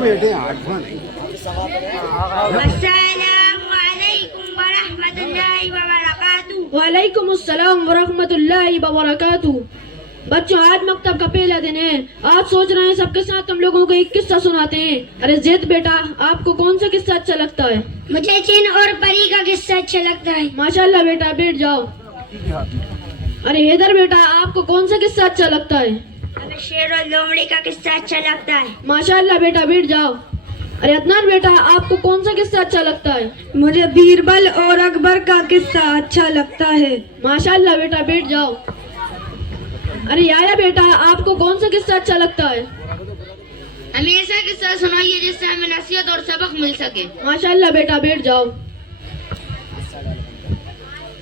बेटे आठवां नहीं। वालेकुम अस्सलाम वरहमतुल्लाहि वबरकातुहू। बच्चों, आज मकतब का पहला दिन है। आज सोच रहे हैं सबके साथ हम लोगों को एक किस्सा सुनाते हैं। अरे ज़ैद बेटा, आपको कौन सा किस्सा अच्छा लगता है? मुझे जिन और परी का किस्सा अच्छा लगता है। माशाल्लाह बेटा, बैठ जाओ। अरे हैदर बेटा, आपको कौन सा किस्सा अच्छा लगता है? हमें शेर और लोमड़ी का किस्सा अच्छा लगता है। माशाल्लाह बेटा, बैठ जाओ। अरे अदनान बेटा, आपको कौन सा किस्सा अच्छा लगता है? मुझे बीरबल और अकबर का किस्सा अच्छा लगता है। माशाल्लाह बेटा, बैठ जाओ। अरे याया बेटा, आपको कौन सा किस्सा अच्छा लगता है? हमें ऐसा किस्सा सुनाइए जिससे हमें नसीहत और सबक मिल सके। माशाल्लाह बेटा, बैठ जाओ।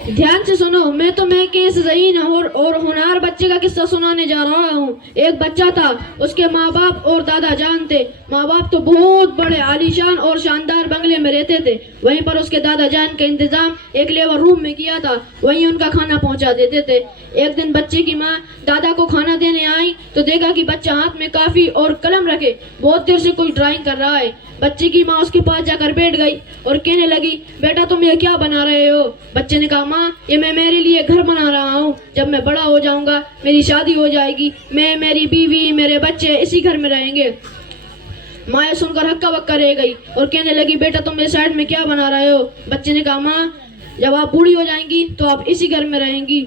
ध्यान से सुनो, मैं तुम्हें केस ज़हीन और होनहार बच्चे का किस्सा सुनाने जा रहा हूँ। एक बच्चा था, उसके माँ बाप और दादा जान थे। माँ बाप तो बहुत बड़े आलीशान और शानदार बंगले में रहते थे। वहीं पर उसके दादा जान का इंतजाम एक लेबर रूम में किया था, वहीं उनका खाना पहुँचा देते थे। एक दिन बच्चे की माँ दादा को खाना देने आई तो देखा कि बच्चा हाथ में काफी और कलम रखे बहुत देर से कोई ड्राइंग कर रहा है। बच्चे की माँ उसके पास जाकर बैठ गई और कहने लगी, बेटा तुम ये क्या बना रहे हो? बच्चे ने कहा, माँ ये मैं मेरे लिए घर बना रहा हूँ। जब मैं बड़ा हो जाऊंगा, मेरी शादी हो जाएगी, मैं, मेरी बीवी, मेरे बच्चे इसी घर में रहेंगे। माँ ये सुनकर हक्का बक्का रह गई और कहने लगी, बेटा तुम इस साइड में क्या बना रहे हो? बच्चे ने कहा, माँ जब आप बूढ़ी हो जाएंगी तो आप इसी घर में रहेंगी।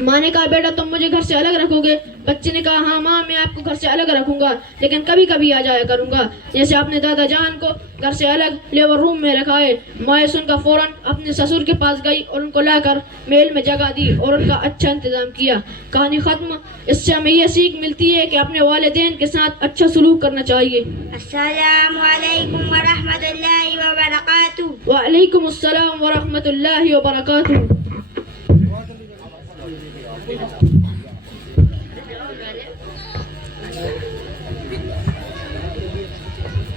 माँ ने कहा, बेटा तुम मुझे घर से अलग रखोगे? बच्चे ने कहा, हाँ माँ, मैं आपको घर से अलग रखूंगा, लेकिन कभी कभी आ जाया करूंगा, जैसे आपने दादा जान को घर से अलग लेबर रूम में रखा है। माँ सुनकर फौरन अपने ससुर के पास गई और उनको लाकर महल में जगह दी और उनका अच्छा इंतजाम किया। कहानी खत्म। इससे हमें यह सीख मिलती है कि अपने वालिदैन के साथ अच्छा सलूक करना चाहिए। अस्सलामु अलैकुम वरहमतुल्लाहि वबरकातुहू। वालेकुम अस्सलाम वरहमतुल्लाहि वबरकातुहू।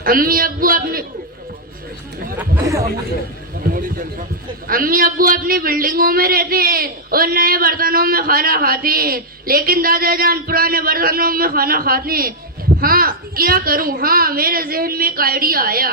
अम्मी अब्बू अपनी बिल्डिंगों में रहते हैं और नए बर्तनों में खाना खाते हैं, लेकिन दादा जान पुराने बर्तनों में खाना खाते हैं। हाँ, क्या करूं? हाँ, मेरे जहन में एक आइडिया आया।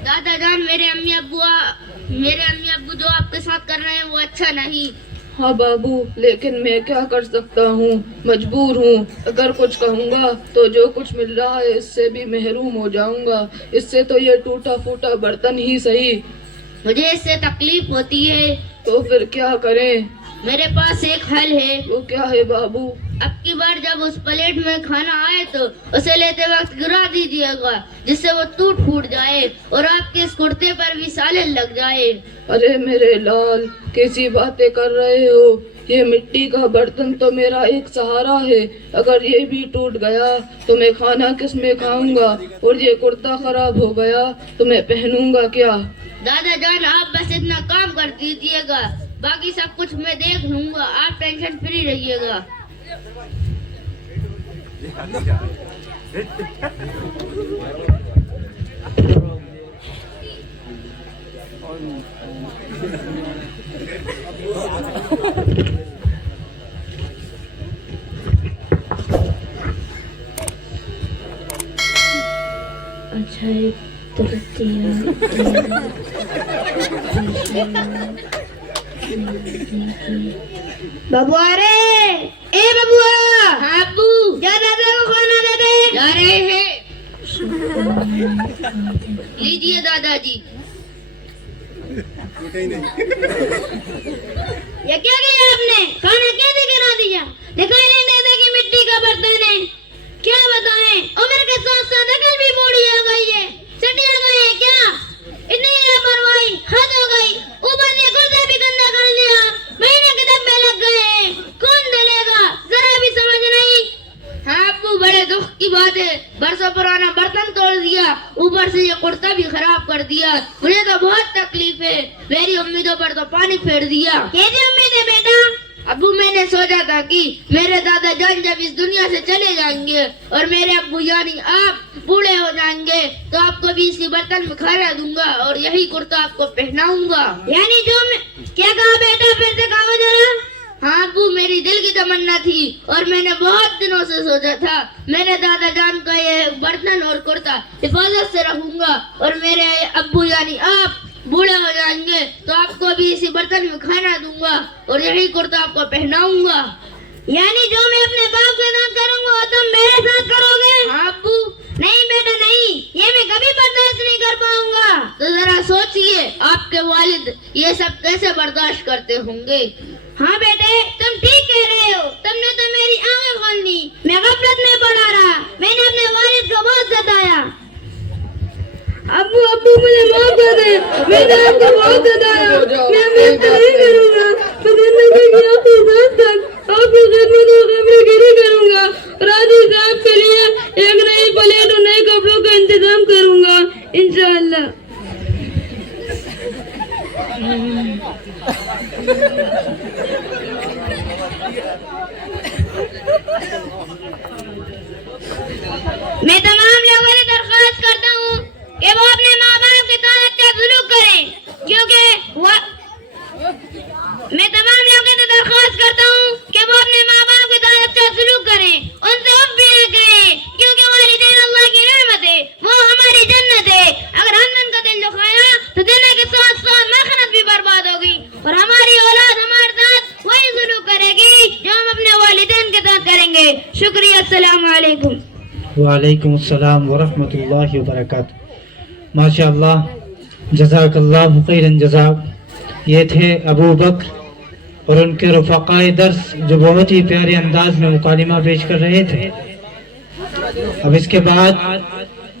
दादा जान, मेरे अम्मी अब्बू जो आपके साथ कर रहे हैं वो अच्छा नहीं। हाँ बाबू, लेकिन मैं क्या कर सकता हूँ, मजबूर हूँ। अगर कुछ कहूँगा तो जो कुछ मिल रहा है इससे भी महरूम हो जाऊँगा। इससे तो ये टूटा फूटा बर्तन ही सही। मुझे इससे तकलीफ होती है। तो फिर क्या करें? मेरे पास एक हल है। वो क्या है बाबू? अब की बार जब उस प्लेट में खाना आए तो उसे लेते वक्त गिरा दीजिएगा, जिससे वो टूट फूट जाए और आपके इस कुर्ते पर भी सालन लग जाए। अरे मेरे लाल, कैसी बातें कर रहे हो? ये मिट्टी का बर्तन तो मेरा एक सहारा है। अगर ये भी टूट गया तो मैं खाना किस में खाऊंगा? और ये कुर्ता खराब हो गया तो मैं पहनूंगा क्या? दादा जान, आप बस इतना काम कर दीजिएगा, बाकी सब कुछ मैं देख लूंगा। आप टेंशन फ्री रहिएगा। अच्छा, एक बबुआ रे, ए बबुआ। हाँ अब्बू। जा दादा को खाना दे दे। जा रहे हैं। लीजिए दादाजी। ये क्या किया आपने? खाना कैसे गिरा दिया? दिखाई नहीं देता कि मिट्टी का बर्तन है? क्या बताएं, उम्र के साथ साथ अकल भी बूढ़ी हो गई है। सटिया गए हैं क्या? इतनी लापरवाही हद हो गई। ऊपर से कुर्ता भी गंदा कर लिया, महीने के धब्बे लग गए हैं। कौन धलेगा? जरा भी समझ नहीं। हाँ अब्बू, बड़े दुख की बात है, बरसों पुराना बर्तन तोड़ दिया। ऊपर से ये कुर्ता भी खराब कर दिया। मुझे तो बहुत तकलीफ है, मेरी उम्मीदों पर तो पानी फेर दिया। कैसी उम्मीद है बेटा? अबू मैंने सोचा था कि मेरे दादा जान जब इस दुनिया से चले जाएंगे और मेरे अब्बू यानी आप बूढ़े हो जाएंगे तो आपको भी इसी बर्तन में खाना दूंगा और यही कुर्ता आपको पहनाऊंगा। यानी जो मैं क्या कहा बेटा, फिर से कहो जरा। हाँ अब्बू, मेरी दिल की तमन्ना थी और मैंने बहुत दिनों से सोचा था मेरे दादा जान का ये बर्तन और कुर्ता हिफाजत से रखूंगा और मेरे अब्बू यानी आप बूढ़े हो जाएंगे तो आपको भी इसी बर्तन में खाना दूंगा और यही कुर्ता आपको पहनाऊंगा। यानी जो मैं अपने बाप के साथ करूंगा वो तुम मेरे साथ करोगे? हाँ अब्बू। नहीं बेटा नहीं, ये मैं कभी बर्दाश्त नहीं कर पाऊंगा। तो जरा सोचिए आपके वालिद ये सब कैसे बर्दाश्त करते होंगे। हाँ बेटे तुम ठीक कह रहे हो, तुमने तो मेरी आंखें खोल दी। मैं गफलत में पड़ा रहा, मैंने अपने वालिद को बहुत सताया। अब्बू अब्बू मुझे माफ कर दे, मैंने आपको बहुत सताया। मैं नहीं करूंगा, मैं जिंदगी की आखिरी सांस तक आपकी खिदमत और खबरगिरी करूंगा और आज ही साहब के लिए एक नई प्लेट और नए कपड़ों का इंतजाम करूंगा इंशाअल्लाह। मैं तमाम लोगों से दरख्वास्त करता हूँ कि वो अपने माँ बाप के साथ अच्छा सलूक करें, क्योंकि मैं तमाम लोगों से दरख्वास्त करता हूँ कि वो अपने माँ बाप के साथ अच्छा सलूक करें, उनसे उफ भी न करें, क्योंकि वालिदैन अल्लाह की रहमत है, वो हमारी जन्नत है। अगर हमने उनका दिल दुखाया तो दुनिया के साथ साथ मखनत भी बर्बाद होगी और हमारी औलाद हमारे साथ वही सलूक करेगी जो हम अपने वालिदैन के साथ करेंगे। शुक्रिया, अस्सलाम वालेकुम। वालेकुम अस्सलाम वरहमतुल्लाहि वबरकातुहू। माशाअल्लाह, जज़ाकल्लाहु खैरन जज़ाक। ये थे अबू बकर और उनके रफ़ाक़ाए दर्स जो बहुत ही प्यारे अंदाज में मुकालिमा पेश कर रहे थे। अब इसके बाद